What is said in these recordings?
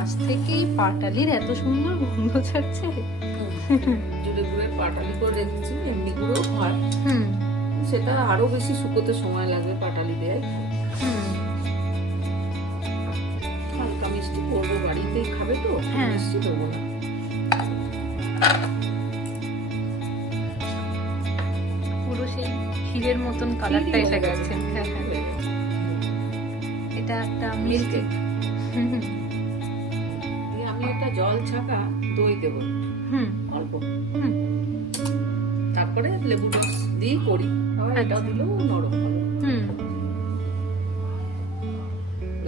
গাছ থেকেই পাটালির এত সুন্দর গন্ধ ছাড়ছে। জুড়ে গুঁড়ে পাটালি করে রেখেছি, এমনি গুঁড়ো হয়। হুম সেটা আরো বেশি শুকোতে সময় লাগবে পাটালি দেয়। হুম হালকা মিষ্টি করবো, বাড়িতেই খাবে তো, হ্যাঁ। মিষ্টি দেবো না। পুরো সেই ক্ষীরের মতন কালারটা এসে গেছে। হ্যাঁ হ্যাঁ, এটা একটা মিষ্টি। দিয়ে আমি একটা জল ছাকা দই দেবো হুম অল্প, হুম তারপরে লেবু রস দিয়ে করি। আবার এটা দিলেও নরম হবে। হুম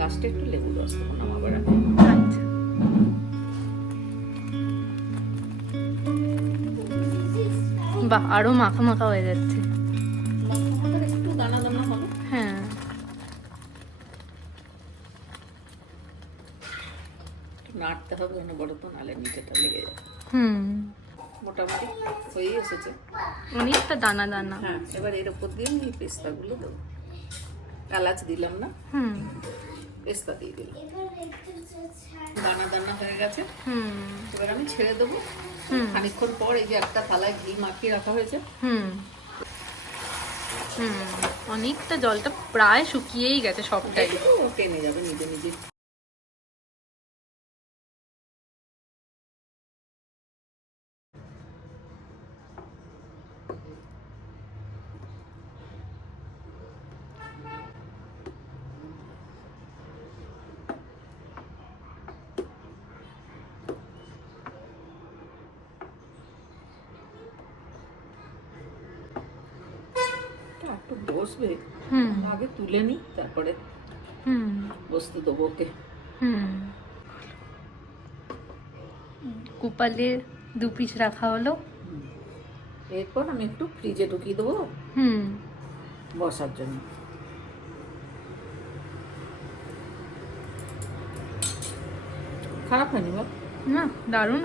লাস্টে একটু লেবু রস দেবো নামাবার আগে। আচ্ছা। বাহ, আরো মাখা মাখা হয়ে যাচ্ছে। মাখামাখার একটু দানা দানা হবে। হ্যাঁ একটু নাড়তে হবে যেন বড় তো, নালে নিচেটা লেগে যাবে। হুম, মোটামুটি হয়ে এসেছে। অনেকটা দানা দানা। হ্যাঁ, এবার এর উপর দিয়ে এই পেস্তাগুলো দেবো। এলাচ দিলাম না, হুম পেস্তা দিয়ে দিলাম। দানা দানা হয়ে গেছে। হুম এবার আমি ছেড়ে দেবো। হুম খানিকক্ষণ পর এই যে একটা থালায় ঘি মাখিয়ে রাখা হয়েছে, হুম হুম অনেকটা, জলটা প্রায় শুকিয়েই গেছে সবটাই। একটু টেনে যাবে নিজে নিজে। একটু বসবে, হুম আগে তুলে নি, তারপরে হুম বসতে দেবো ওকে। হুম কুপালে 2 পিস রাখা হলো। এরপর আমি একটু ফ্রিজে ঢুকিয়ে দেবো হুম বসার জন্য। খারাপ হয়নি বা? না, দারুণ।